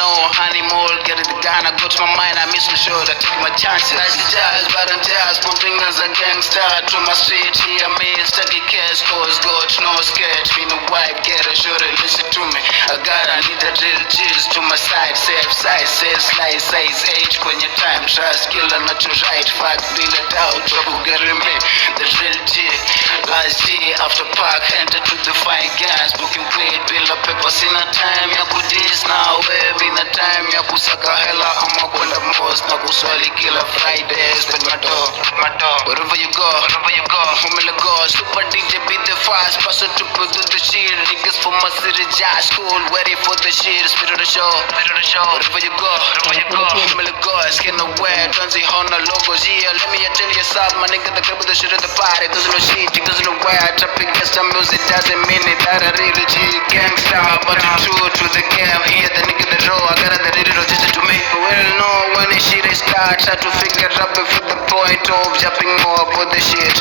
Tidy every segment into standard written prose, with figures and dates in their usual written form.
know, honey mole, get it the gun, I go to my mind, I miss my show, I take my chances. I see jazz, but I'm jazz, pumping as a gangster. To my street, here, me, study cash, cause got no sketch. Me no wife, get a shoulder, listen to me. I need a real cheese to my side, safe side, safe slice, size, age, when your time, trust, killer, not to right, fact, be the doubt, trouble, get me, the real G. Last G, after park, enter to the fine gas, booking weed, bill up paper, in a time, ya kudis now, baby, in a time, ya kusaka hella, I'm up on the most, na kuswali killer Fridays, but my dog, wherever you go, formula go, super DJ beat the fast, pass it to put the shit, niggas from my city, jazz school, ready for the shit, spirit of the show, wherever you go, formula go, skin aware, Dunzy Honda logos, yeah, let me tell you something, my nigga, the club with the shit at the party, doesn't know shit, doesn't know where, trapping against some music, doesn't mean it, that I really G, gangsta, but it's true to the game, here, the nigga, the row, I got the radio, just to me, well, no, when the shit is start, try to figure out before the point of jumping more, put the shit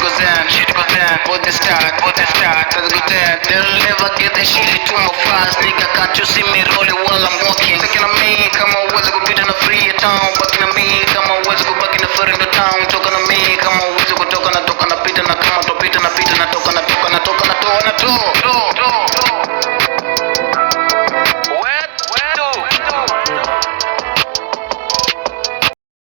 goes down, put the start, doesn't go down, they'll never get the shit to my fast, nigga, can't you see me rolling?